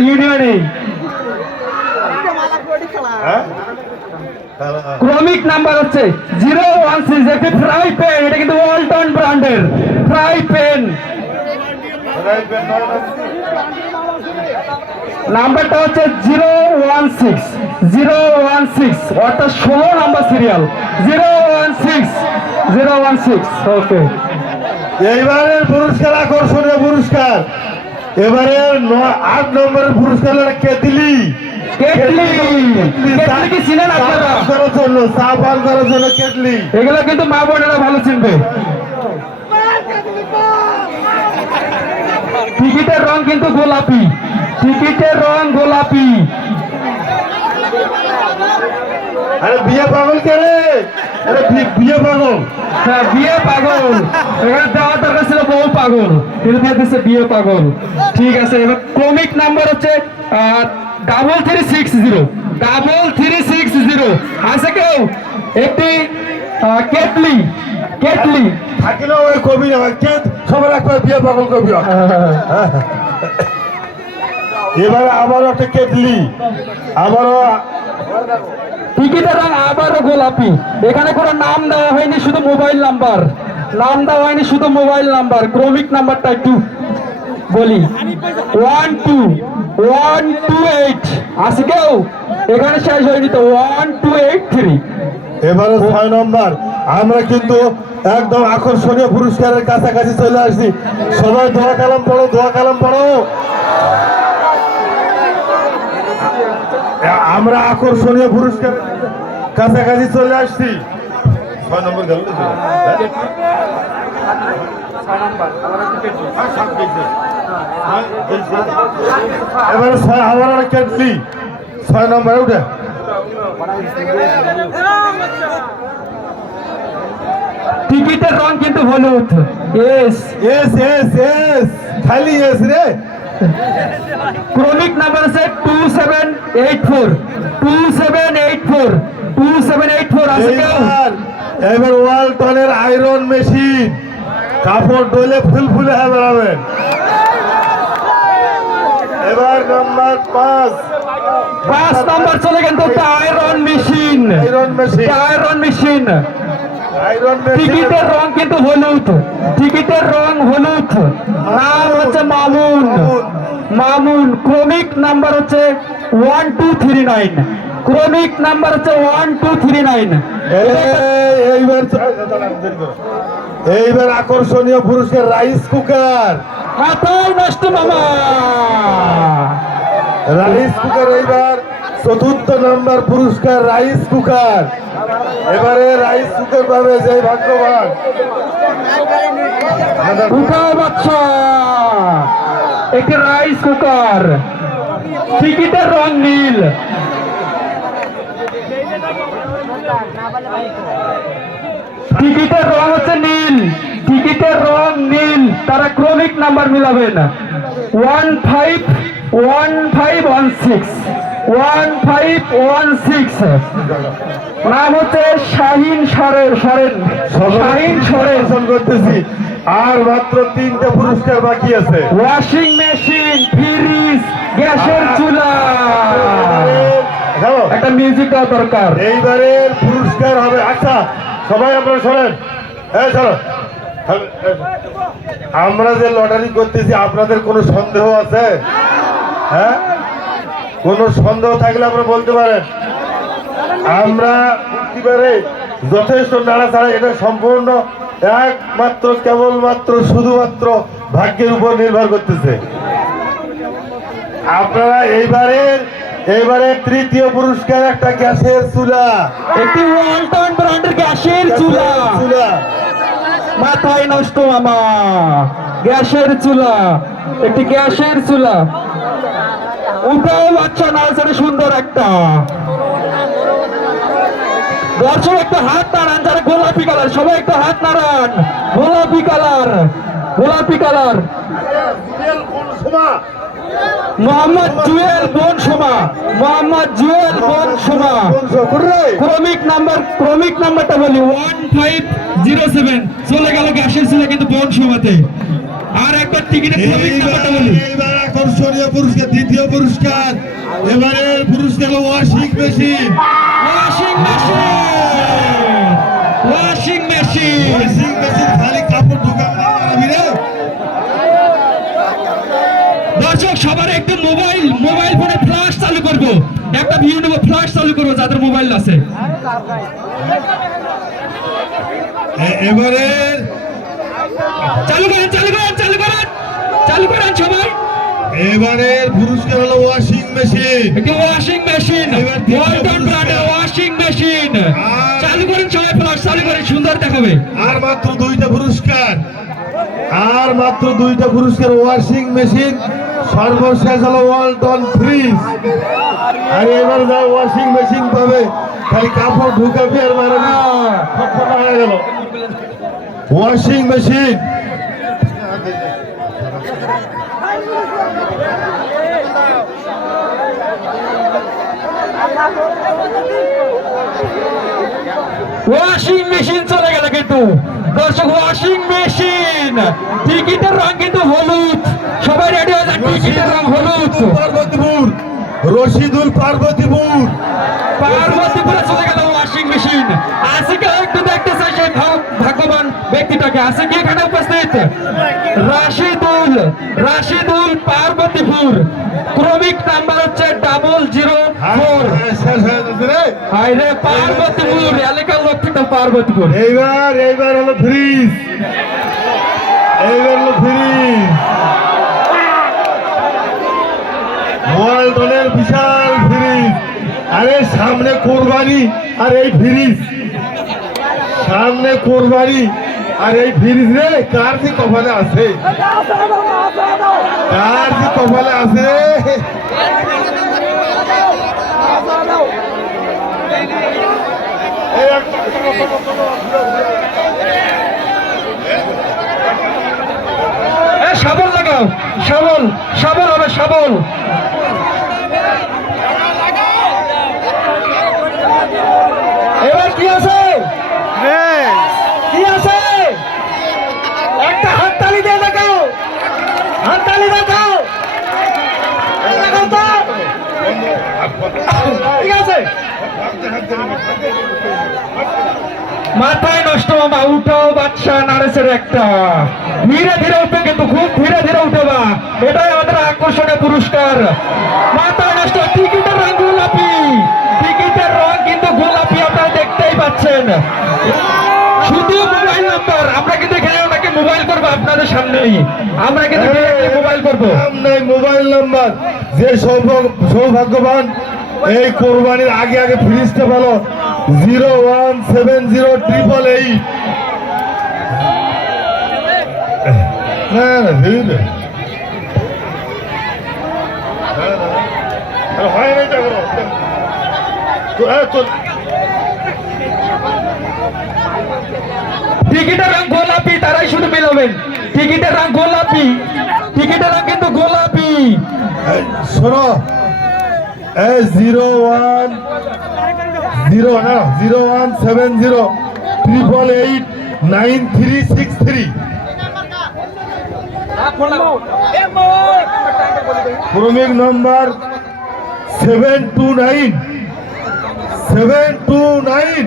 ইউনিয়নে হ্যাঁ। ক্রমিক নাম্বার হচ্ছে জিরো ওয়ান সিক্স একটি ফ্রাই পেন এটা কিন্তু ওয়ালটন ব্র্যান্ডের ফ্রাই পেন নাম্বারটা হচ্ছে zero one six zero one six অর্থাৎ ষোলো number serial zero one six zero one six okay এইবারের পুরস্কার আকর্ষণীয় পুরস্কার। এবারে আট নম্বরের পুরস্কার কেতলি কেটলি। কেটলি। কি চিনেন চা আপনারা? পান করার জন্য চা পান করার জন্য কেটলি। এগুলো কিন্তু মা বোনেরা ভালো চিনবে। টিকিটের রং কিন্তু গোলাপি। টিকিটের রং গোলাপি। আরে বিয়ে পাগল কে রে? আরে বিয়ে পাগল। হ্যাঁ বিয়ে পাগল। এখানে দেওয়ার দরকার ছিল বউ পাগল। কিন্তু দিয়ে দিচ্ছে বিয়ে পাগল। ঠিক আছে এবার ক্রমিক নাম্বার হচ্ছে double three six zero double three six zero আছে কেউ? একটি কেটলি। কেটলি। থাকিলেও ওই কবি না সবার একটা বিয়ে পাগল কবি। এবারে আবারও একটা কেটলি। আবারও টিকিটের রং আবারও গোলাপি। এখানে কোনো নাম দেওয়া হয়নি, শুধু মোবাইল নাম্বার। নাম দেওয়া হয়নি, শুধু মোবাইল নাম্বার। ক্রমিক নাম্বারটা একটু বলি। One two one two eight. আছে কেউ? এখানে শেষ হয়নি তো। One two eight three. এবারে ছয় নম্বর। আমরা কিন্তু একদম আকর্ষণীয় পুরস্কারের কাছাকাছি চলে আসছি। সবাই দোয়া কালাম পড়ো, দোয়া কালাম পড়ো। আমরা আকর্ষণীয় পুরস্কার কাছাকাছি চলে আসছি। ছয় নম্বর গেল। এবারে ছয় আমার কেটলি। ছয় নম্বরে উঠে। টিকিটের রং কিন্তু হলুদ। এস এস এস এস খালি এস রে। ক্রমিক নাম্বার আছে two seven eight four two seven eight four two seven eight four আছে এবার ওয়ালটনের আয়রন মেশিন কাপড় ডলে ফুল ফুলে বেড়াবেন এবার নাম্বার পাঁচ। পাঁচ নাম্বার চলে machine iron machine iron machine iron machine টিকিটের রং কিন্তু হলুদ। টিকিটের রং হলুদ। নাম হচ্ছে মামুন। মামুন ক্রমিক নাম্বার হচ্ছে ওয়ান টু থ্রি নাইন। ক্রমিক নাম্বার হচ্ছে ওয়ান টু থ্রি নাইন। এই- এইবার এইবার আকর্ষণীয় পুরস্কার রাইস কুকার। মাথায় নষ্ট মামা। রাইস কুকার এইবার চতুর্থ নাম্বার পুরস্কার রাইস কুকার। এবারে রাইস কুকার পাবে যে ভাগ্যবান। বাচ্চা, একটি রাইস কুকার। টিকিটের রং নীল। টিকিটের রং হচ্ছে নীল। টিকিটের রং নীল। তারা ক্রমিক number মিলাবেন। One five one five, one six. One five one six নাম হচ্ছে শাহিন সরেন সরেন। শাহিন সরেন। করতেছি। আর মাত্র তিনটে পুরস্কার বাকি আছে। ওয়াশিং মেশিন ফ্রিজ গ্যাসের চুলা। একটা মিউজিক দেওয়া দরকার। এইবারের পুরস্কার হবে। আচ্ছা সবাই আপনারা শোনেন হ্যাঁ চলো। আমরা যে লটারি করতেছি আপনাদের কোনো সন্দেহ আছে? হ্যাঁ? কোনো সন্দেহ থাকলে আপনারা বলতে পারেন। আমরা প্রতিবারে যথেষ্ট নাড়াচাড়া এটা সম্পূর্ণ একমাত্র কেবলমাত্র শুধুমাত্র ভাগ্যের উপর নির্ভর করতেছে। আপনারা এইবারের এইবারে তৃতীয় পুরস্কার একটা গ্যাসের চুলা। একটি ওয়ালটন ব্র্যান্ডের গ্যাসের চুলা। চুলা। মাথায় নষ্ট মামা। গ্যাসের চুলা। একটি গ্যাসের চুলা। বাচ্চা সুন্দর একটা। হাত নাড়ান, যারা গোলাপি কালার, সবাই হাত নাড়ান। গোলাপি কালার গোলাপি কালার। মোহাম্মদ জুয়েল বোন সোমা মোহাম্মদ জুয়েল বোন সোমা ক্রমিক নাম্বার, ক্রমিক নাম্বারটা বলি ওয়ান ফাইভ জিরো সেভেন চলে গেল গ্যাসের ছিল কিন্তু বোন সোমাতে আর একবার টিকিটের ক্রমিক নাম্বারটা বলি। আকর্ষণীয় পুরস্কার দ্বিতীয় পুরস্কার। এবারের পুরস্কার হলো washing machine. Washing machine. Washing machine. Washing machine খালি কাপড় ঢুকাবে না মারাবি রে দর্শক সবার একটু মোবাইল মোবাইল ফোনে ফ্ল্যাশ চালু করব। একটা ভিউ নেব ফ্ল্যাশ চালু করব যাদের মোবাইল আছে। এ- এবারের চালু করেন চালু করেন চালু করেন। চালু করেন সবাই। এবারের পুরস্কার হলো ওয়াশিং মেশিন। একটু ওয়াশিং মেশিন ওয়ালটন। ব্র্যান্ডের ওয়াশিং মেশিন চালু করেন সবাই ফ্ল্যাশ চালু করেন সুন্দর দেখাবে। আর মাত্র দুইটা পুরস্কার। আর মাত্র দুইটা পুরস্কার ওয়াশিং মেশিন সর্বশেষ হলো ওয়ালটন ফ্রিজ আর এবার যা ওয়াশিং মেশিন পাবে। খালি কাপড় ঢুকাবি আর হয়ে গেল। ওয়াশিং মেশিন ওয়াশিং মেশিন চলে গেল কিন্তু। দর্শক ওয়াশিং মেশিন টিকিটের রং কিন্তু হলুদ। সবাই রেডি হয়ে যান টিকিটের রং হলুদ। পার্বতীপুর রশিদুল পার্বতীপুর। পার্বতীপুরে চলে গেল ওয়াশিং মেশিন আছে কেউ একটু দেখতে চাই সেই ভাগ- ভাগ্যবান ব্যক্তিটাকে। আছে কি এখানে উপস্থিত? রাশিদুল রাশিদুল পার্বতীপুর। ক্রমিক নাম্বার হচ্ছে ডাবল জিরো ফোর হ্যাঁ, শেষ হয়ে যাচ্ছে রে। হাইরে পার্বতীপুর এলাকার লোক কিন্তু পার্বতীপুর। এইবার এইবার হলো ফ্রিজ। এইবার হলো ফ্রিজ। ওয়ালটনের বিশাল ফ্রিজ। আরে সামনে কোরবানি আর এই ফ্রিজ। সামনে কোরবানি আর এই ফ্রিজ রে কার যে কপালে আছে? কার যে কপালে আছে রে এই একটা- এ শাবল লাগাও শাবল শাবল হবে শাবল এবার কি আছে কি আছে একটা হাততালি দিয়ে দেখাও হাততালি দেখাও দেখাও তো ঠিক আছে? মাথায় নষ্ট মামা উঠাও বাচ্চা নারেসের একটা। ধীরে ধীরে উঠবে কিন্তু খুব ধীরে ধীরে উঠে বা এটাই আমাদের আকর্ষণীয় পুরস্কার। মাথায় নষ্ট, টিকিটের রং গোলাপি। টিকিটের রং কিন্তু গোলাপি, আপনারা দেখতেই পাচ্ছেন। শুধু মোবাইল নাম্বার, আমরা কিন্তু এখানে ওনাকে মোবাইল করব আপনাদের সামনেই। আমরা কিন্তু মোবাইল করব। মোবাইল নাম্বার যে সৌভাগ্যবান এই কোরবানির আগে আগে ফ্রিজটা ভালো zero one seven zero triple eight না না দিবি না। না, না, না। আরে হয় নাই তো এখনও। তো, এ, তো- টিকিটের রং গোলাপি, তারাই শুধু মিলাবেন টিকিটের রং গোলাপি, টিকিটের রং কিন্তু গোলাপি। শোনো, এই জিরো ওয়ান, জিরো না, zero one seven zero triple eight nine three six three ক্রমিক number seven two nine, seven two nine.